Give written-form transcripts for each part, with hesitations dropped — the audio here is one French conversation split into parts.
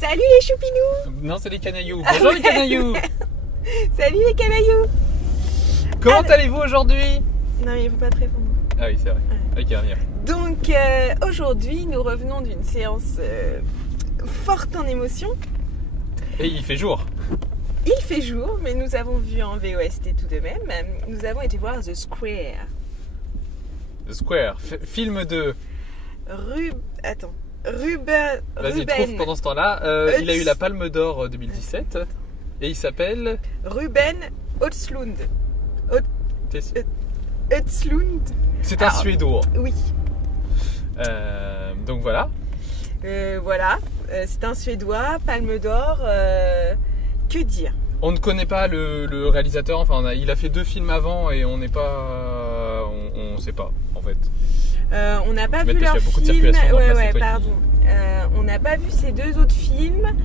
Salut les choupinous. Non, c'est les canailloux. Bonjour les canailloux. Salut les canailloux. Comment allez-vous aujourd'hui? Non mais il faut pas te répondre. Ah oui, c'est vrai. Ouais. Ok, rien. Donc aujourd'hui nous revenons d'une séance forte en émotions. Et il fait jour. Il fait jour, mais nous avons vu en VOST tout de même. Nous avons été voir The Square. The Square, film de... Ruben. Vas-y, trouve pendant ce temps-là. Il a eu la Palme d'Or 2017. Et il s'appelle... Ruben Östlund. Östlund. C'est un Suédois. Oui. Donc voilà. Voilà. C'est un Suédois, Palme d'Or. Que dire? On ne connaît pas le réalisateur. Enfin, il a fait 2 films avant et on n'est pas... On sait pas, en fait. On n'a pas vu leur film. Ouais, pardon. On n'a pas vu ces 2 autres films.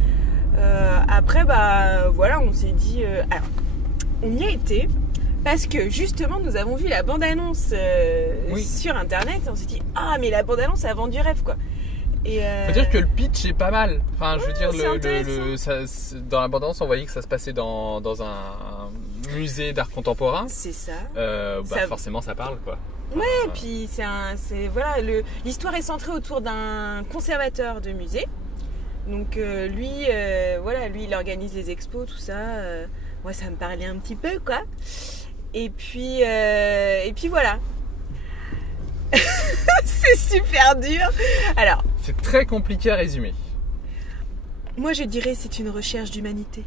Après, bah voilà, on s'est dit. Alors, on y a été parce que justement, nous avons vu la bande-annonce sur Internet. Et on s'est dit, ah, mais la bande-annonce, ça vend du rêve, quoi. Et faut dire que le pitch est pas mal. Enfin, je veux dire, dans la bande-annonce, on voyait que ça se passait dans un musée d'art contemporain. C'est ça. Forcément, ça parle, quoi. Ouais, puis voilà, l'histoire est centrée autour d'un conservateur de musée. Donc lui, il organise les expos, tout ça. Moi, ça me parlait un petit peu, quoi. Et puis voilà. C'est super dur. Alors, c'est très compliqué à résumer. Moi, je dirais c'est une recherche d'humanité.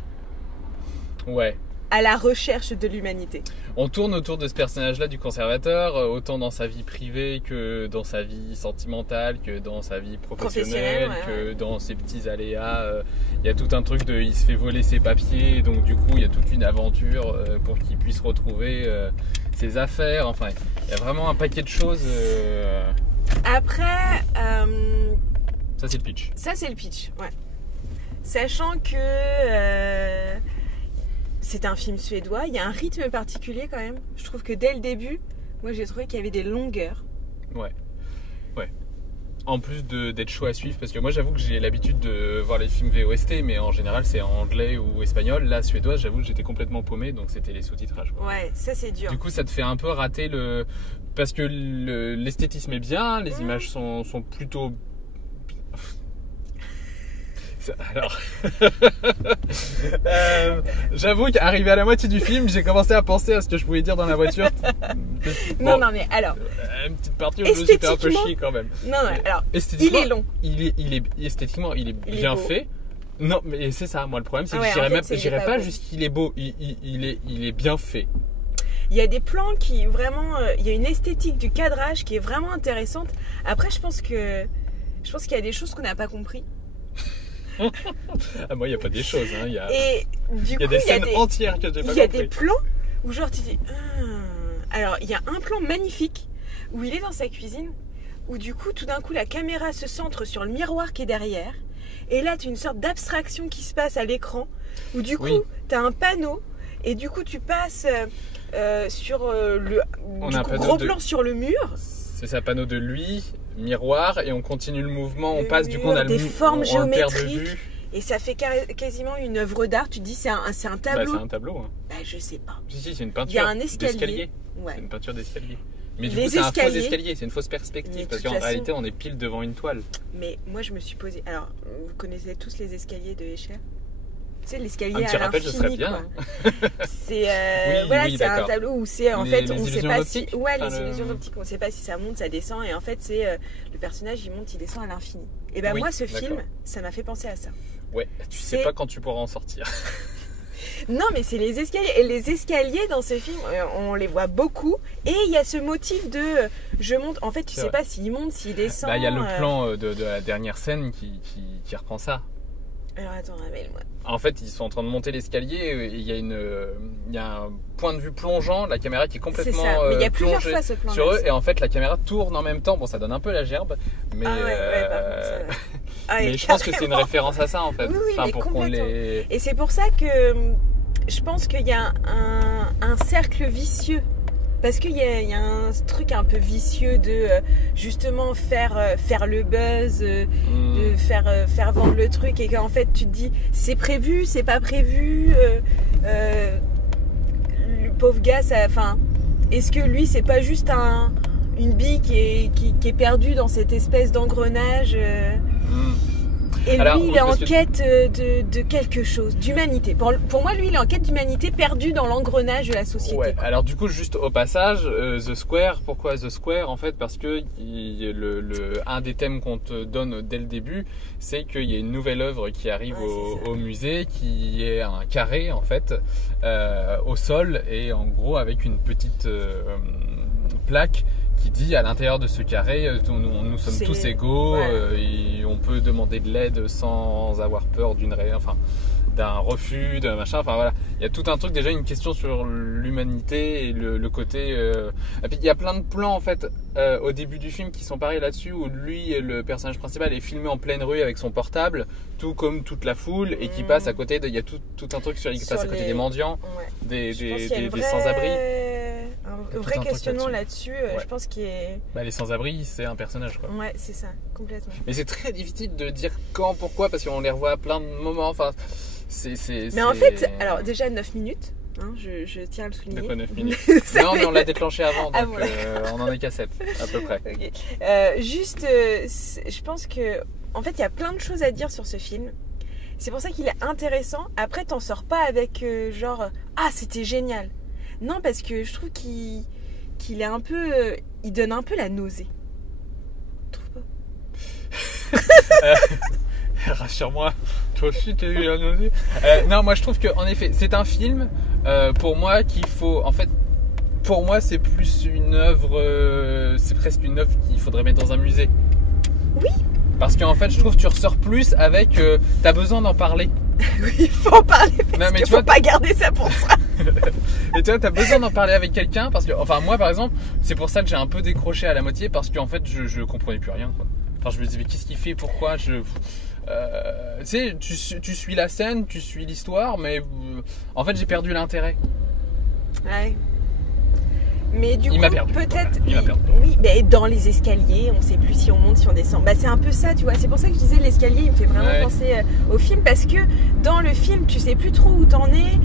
Ouais. À la recherche de l'humanité. On tourne autour de ce personnage-là du conservateur, autant dans sa vie privée que dans sa vie sentimentale, que dans sa vie professionnelle, que dans ses petits aléas. Il y a tout un truc de... Il se fait voler ses papiers, donc du coup, il y a toute une aventure pour qu'il puisse retrouver ses affaires. Enfin, il y a vraiment un paquet de choses. Après... Ça, c'est le pitch. Ça, c'est le pitch, ouais. Sachant que... c'est un film suédois, il y a un rythme particulier quand même. Je trouve que dès le début, moi j'ai trouvé qu'il y avait des longueurs. Ouais. En plus d'être chaud à suivre, parce que moi j'avoue que j'ai l'habitude de voir les films VOST, mais en général c'est en anglais ou espagnol. Là, suédois, j'avoue que j'étais complètement paumé, donc c'était les sous-titrages. Ouais, ça c'est dur. Du coup, ça te fait un peu rater parce que l'esthétisme est bien, les images sont plutôt... Alors, j'avoue qu'arrivé à la moitié du film, j'ai commencé à penser à ce que je pouvais dire dans la voiture. Non, mais alors. Une petite partie où je me suis fait un peu chier quand même. Non, alors. Il est long. Esthétiquement, il est bien fait. Non, mais c'est ça. Moi, le problème, c'est que j'irais pas jusqu'il est beau. Il est bien fait. Il y a des plans qui vraiment. Il y a une esthétique du cadrage qui est vraiment intéressante. Après, je pense qu'il y a des choses qu'on n'a pas compris. Ah, moi, il n'y a pas des choses. Hein. Il y a des scènes entières que j'ai pas compris. Il y a des plans où genre tu dis... Alors, il y a un plan magnifique où il est dans sa cuisine, où du coup, tout d'un coup, la caméra se centre sur le miroir qui est derrière. Et là, tu as une sorte d'abstraction qui se passe à l'écran, où du coup, tu as un panneau, et du coup, tu passes sur le gros plan sur le mur. C'est ça, panneau de lui, miroir, et on continue le mouvement, on passe, du coup on a des formes géométriques, de vue. Et ça fait quasiment une œuvre d'art. Tu te dis c'est un tableau. C'est un tableau. Hein. Je sais pas. Si, c'est une peinture. Il y a un escalier. Ouais. C'est une peinture d'escalier. Mais du coup, c'est un faux escalier, c'est une fausse perspective, parce qu'en réalité, on est pile devant une toile. Mais moi, je me suis posé... Alors, vous connaissez tous les escaliers de Escher? Tu sais, l'escalier à l'infini, rappel, je serais bien. C'est c'est un tableau où c'est on sait pas si les illusions d'optique, on sait pas si ça monte, ça descend, et en fait c'est le personnage il monte, il descend à l'infini. Et ben moi ce film, ça m'a fait penser à ça. Ouais, tu sais pas quand tu pourras en sortir. Non, mais c'est les escaliers. Et les escaliers dans ce film, on les voit beaucoup. Et il y a ce motif de je monte. En fait, tu sais pas s'il monte, s'il descend. Il y a le plan de la dernière scène qui reprend ça. Alors attends, révèle-moi. En fait, ils sont en train de monter l'escalier et il y a un point de vue plongeant, la caméra qui est complètement mais il y a plusieurs fois ce plan sur eux, et en fait la caméra tourne en même temps. Bon, ça donne un peu la gerbe, mais, mais je pense que c'est une référence à ça en fait. Oui, mais pour complètement. Et c'est pour ça que je pense qu'il y a un cercle vicieux Parce qu'il y a un truc un peu vicieux de justement faire le buzz, de faire vendre le truc, et qu'en fait tu te dis c'est prévu, c'est pas prévu, le pauvre gars, est-ce que lui c'est pas juste une bille qui est perdue dans cette espèce d'engrenage Et lui, alors, il est en quête de quelque chose, d'humanité. Pour moi, lui, il est en quête d'humanité, perdu dans l'engrenage de la société. Ouais. Alors du coup, juste au passage, The Square, pourquoi The Square en fait? Parce que un des thèmes qu'on te donne dès le début, c'est qu'il y a une nouvelle œuvre qui arrive au musée, qui est un carré en fait, au sol, et en gros avec une petite plaque qui dit à l'intérieur de ce carré, nous sommes tous égaux, et on peut demander de l'aide sans avoir peur d'un refus, d'un machin. Enfin voilà, il y a tout un truc, déjà une question sur l'humanité et le côté. Et puis il y a plein de plans en fait au début du film qui sont pareils là-dessus, où lui, le personnage principal, est filmé en pleine rue avec son portable, tout comme toute la foule, et qui passe à côté. Il y a tout un truc il passe à côté des mendiants, des sans-abri. Un vrai questionnement là-dessus, je pense qu'il est... les sans-abri, c'est un personnage, quoi. Ouais, c'est ça, complètement. Mais c'est très difficile de dire quand, pourquoi, parce qu'on les revoit à plein de moments. Enfin, Mais en fait, alors déjà 9 minutes, hein, je tiens à le souligner. De quoi 9 minutes Non, mais on l'a déclenché avant, donc on en est qu'à 7, à peu près. Okay. Je pense que, en fait, il y a plein de choses à dire sur ce film. C'est pour ça qu'il est intéressant. Après, t'en sors pas avec c'était génial. Non, parce que je trouve qu'il est un peu... il donne un peu la nausée. Tu trouves pas Rassure-moi, toi aussi t'as eu la nausée. Non, moi je trouve qu'en effet, c'est un film, pour moi, qu'il faut... En fait, pour moi, c'est plus une œuvre... c'est presque une œuvre qu'il faudrait mettre dans un musée. Oui. Parce qu'en fait, je trouve que tu ressors plus avec... t'as besoin d'en parler. Oui, il faut en parler parce qu'il faut pas garder ça pour ça. Et tu vois, t'as besoin d'en parler avec quelqu'un parce que, enfin, moi par exemple, c'est pour ça que j'ai un peu décroché à la moitié, parce qu'en fait, je comprenais plus rien, quoi. Enfin, je me disais, mais qu'est-ce qu'il fait? Pourquoi? Tu sais, tu suis la scène, tu suis l'histoire, mais en fait, j'ai perdu l'intérêt. Ouais. Mais du coup, peut-être. Il m'a perdu. Oui, mais dans les escaliers, on sait plus si on monte, si on descend. C'est un peu ça, tu vois. C'est pour ça que je disais l'escalier, il me fait vraiment penser au film, parce que dans le film, tu sais plus trop où t'en es.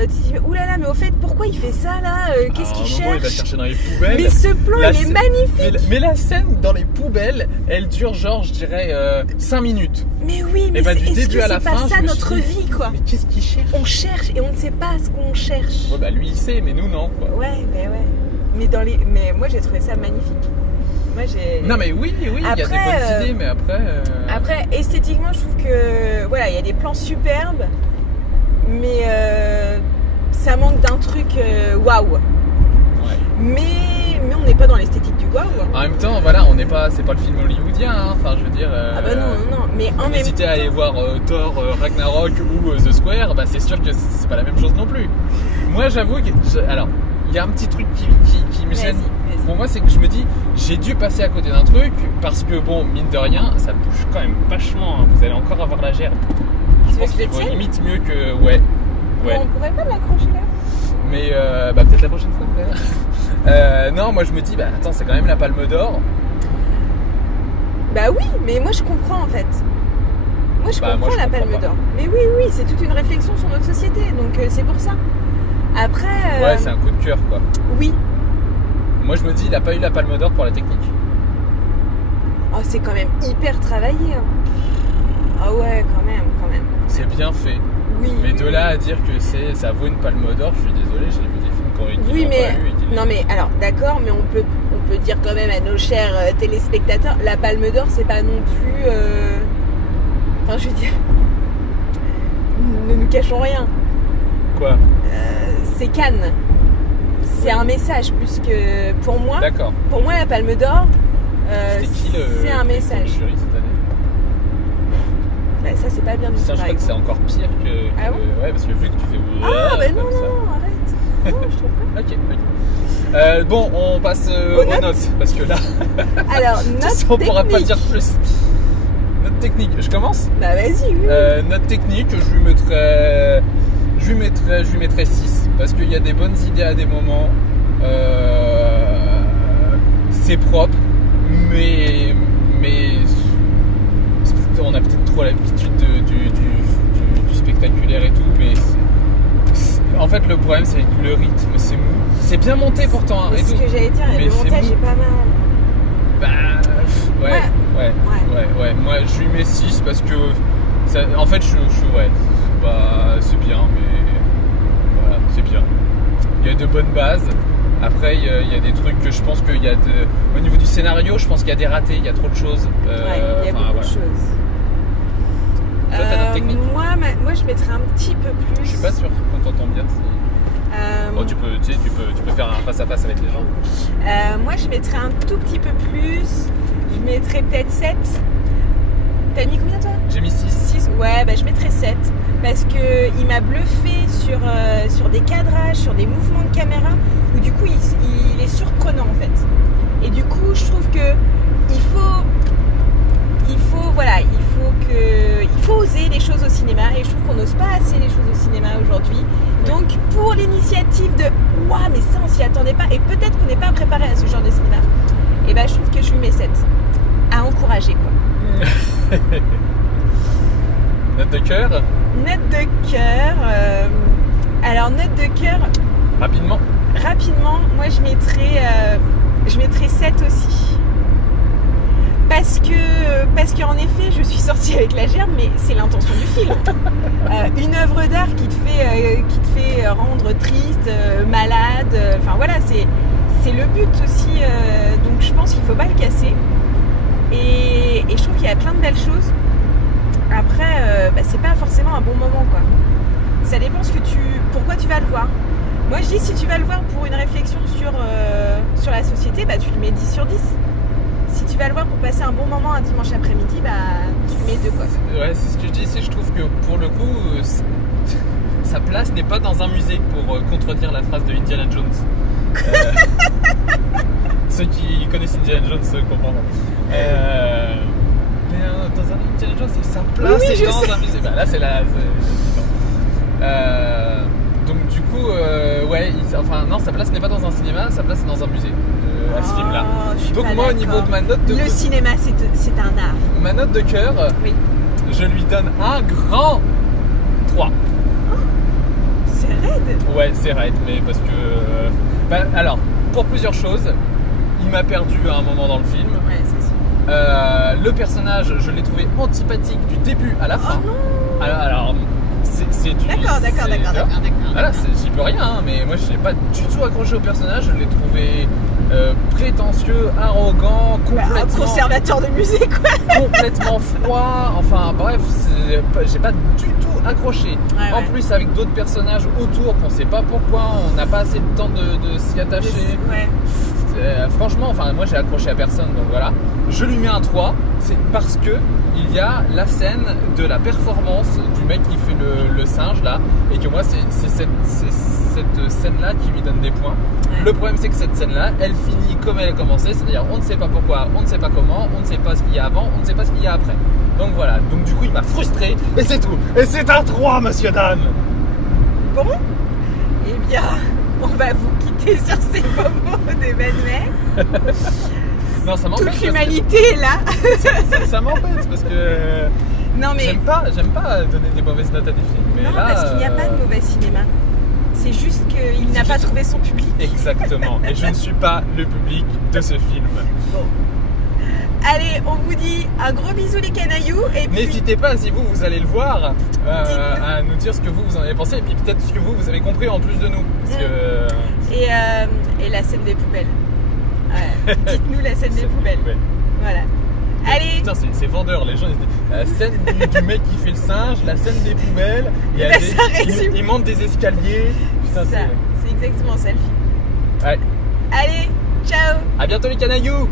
Tu te dis, oulala, mais au fait, pourquoi il fait ça là? Qu'est-ce qu'il cherche? Il va chercher dans les poubelles. Mais ce plan, il est magnifique. Mais la scène dans les poubelles, elle dure genre, je dirais, 5 minutes. Mais oui, mais du début à la fin, c'est pas ça notre vie, quoi. Mais qu'est-ce qu'il cherche? On cherche et on ne sait pas ce qu'on cherche. Ouais, lui il sait, mais nous non, quoi. Ouais. Mais moi j'ai trouvé ça magnifique. Non mais oui, il y a des bonnes idées, mais après... Après, esthétiquement, je trouve que voilà, il y a des plans superbes, mais ça manque d'un truc waouh. Ouais. Mais on n'est pas dans l'esthétique du waouh. En même temps, voilà, c'est pas le film hollywoodien, hein. Enfin, je veux dire... Ah bah non, mais en même temps... N'hésitez à aller voir Thor, Ragnarok ou The Square, c'est sûr que c'est pas la même chose non plus. Moi, j'avoue que... Alors, il y a un petit truc qui me gêne. Pour moi, c'est que je me dis, j'ai dû passer à côté d'un truc, parce que bon, mine de rien, ça bouge quand même vachement, hein. Vous allez encore avoir la gerbe. Je pense qu'il vaut limite mieux que... Ouais. On pourrait pas l'accrocher là? Mais peut-être la prochaine fois. Non, moi je me dis, attends, c'est quand même la Palme d'Or. Bah oui, mais moi je comprends en fait. Moi je comprends la Palme d'Or. Mais oui, c'est toute une réflexion sur notre société, donc c'est pour ça. Après... Ouais, c'est un coup de cœur, quoi. Oui. Moi je me dis, il a pas eu la Palme d'Or pour la technique. Oh, c'est quand même hyper travaillé, hein. Ah ouais, quand même. C'est bien fait. Oui. Mais de là à dire que ça vaut une Palme d'Or, je suis désolé, j'ai vu des films qui n'ont pas eu. Non mais alors d'accord, mais on peut dire quand même à nos chers téléspectateurs, la Palme d'Or c'est pas non plus... Enfin je veux dire, ne nous cachons rien. Quoi? C'est Cannes. C'est un message plus que... Pour moi, d'accord. Pour moi la Palme d'Or, c'est un message. Jury cette année? Ça c'est pas bien du tout. Je crois que c'est encore pire que... Ah bon? Ouais, parce que vu que tu fais... Ah bah non, arrête. Non, je trouve pas. Ok. Bon, on passe aux notes, parce que là... Alors, note technique. On pourra pas dire plus. Note technique, je commence? Bah vas-y, oui. Note technique, je lui mettrais 6, parce qu'il y a des bonnes idées à des moments. C'est propre, mais on a peut-être trop l'habitude du spectaculaire et tout, mais en fait le problème c'est que le rythme c'est mou. C'est bien monté pourtant hein, c'est ce que j'allais dire, mais le montage est pas mal. Ouais. Moi je lui mets 6 parce que ça, en fait c'est bien, mais voilà, c'est bien. Il y a de bonnes bases. Après il y a des trucs que je pense qu'il y a au niveau du scénario, je pense qu'il y a des ratés, il y a trop de choses. Il y a beaucoup de choses. Toi, t'as notre technique. Moi je mettrais un petit peu plus. Je suis pas sûr qu'on t'entend bien. Bon, tu peux faire un face à face avec les gens. Moi je mettrais un tout petit peu plus. Je mettrais peut-être 7. T'as mis combien toi? J'ai mis 6. 6, ouais, je mettrais 7. Parce qu'il m'a bluffé sur des cadrages, sur des mouvements de caméra, où du coup il est surprenant en fait. Et du coup je trouve que il faut oser les choses au cinéma, et je trouve qu'on n'ose pas assez les choses au cinéma aujourd'hui. Donc pour l'initiative de waouh, mais ça on s'y attendait pas, et peut-être qu'on n'est pas préparé à ce genre de cinéma, et je trouve que je lui mets 7. À encourager quoi. Note de cœur. Note de cœur. Alors note de cœur. Rapidement, moi je mettrais 7 aussi. Parce que en effet, je suis sortie avec la gerbe, mais c'est l'intention du film. Une œuvre d'art qui te fait rendre triste, malade. Enfin voilà, c'est le but aussi. Donc je pense qu'il faut pas le casser. Et je trouve qu'il y a plein de belles choses. Après, c'est pas forcément un bon moment quoi. Ça dépend pourquoi tu vas le voir. Moi je dis, si tu vas le voir pour une réflexion sur la société, tu lui mets 10 sur 10. Si tu vas le voir pour passer un bon moment un dimanche après-midi, tu lui mets 2 quoi. Ouais, c'est ce que je dis, je trouve que pour le coup, sa place n'est pas dans un musée, pour contredire la phrase de Indiana Jones. Ceux qui connaissent Indiana Jones comprendront. Mais dans un Indiana Jones, c'est sa place, c'est dans un musée. Là, c'est là. Donc du coup, non, sa place n'est pas dans un cinéma, sa place est dans un musée. À ce film-là. Donc moi, au niveau de ma note de... Le cinéma, c'est un art. Ma note de cœur, je lui donne un grand 3. C'est raide. Ouais, c'est raide, mais parce que... alors, pour plusieurs choses, il m'a perdu à un moment dans le film. Ouais, c'est sûr. Le personnage, je l'ai trouvé antipathique du début à la fin. Oh non. Alors c'est du... D'accord. Voilà, j'y peux rien, hein, mais moi je n'ai pas du tout accroché au personnage, je l'ai trouvé prétentieux, arrogant, complètement... un conservateur de musée quoi. Complètement froid, enfin bref, j'ai pas du tout accroché. En plus avec d'autres personnages autour qu'on sait pas pourquoi, on n'a pas assez de temps de s'y attacher. Franchement, moi j'ai accroché à personne, donc voilà. Je lui mets un 3, c'est parce que il y a la scène de la performance du mec qui fait le singe là, et que moi c'est cette scène là qui lui donne des points. Le problème c'est que cette scène là, elle finit comme elle a commencé, c'est-à-dire on ne sait pas pourquoi, on ne sait pas comment, on ne sait pas ce qu'il y a avant, on ne sait pas ce qu'il y a après. Donc voilà, donc du coup il m'a frustré, et c'est tout. Et c'est un 3, monsieur Dan. Bon, eh bien, on va vous quitter sur ces moments d'événement. Non, ça m'embête. Toute l'humanité est là. Ça m'embête parce que non, mais... j'aime pas donner des mauvaises notes à des films. Mais non, là, parce qu'il n'y a pas de mauvais cinéma. C'est juste qu'il n'a pas trouvé son public. Exactement. Et je ne suis pas le public de ce film. Bon. Allez, on vous dit un gros bisou les canailloux. Et puis... N'hésitez pas, si vous allez le voir, à nous dire ce que vous en avez pensé. Et puis peut-être ce que vous avez compris en plus de nous. Parce que... et la scène des poubelles. Ouais. Dites-nous la scène des poubelles. Voilà. Allez. Putain, c'est vendeur, les gens ils se disent la scène du mec qui fait le singe, la scène des poubelles, il monte des escaliers. Putain, c'est exactement ça le film. Ouais. Allez, ciao. À bientôt les canailloux.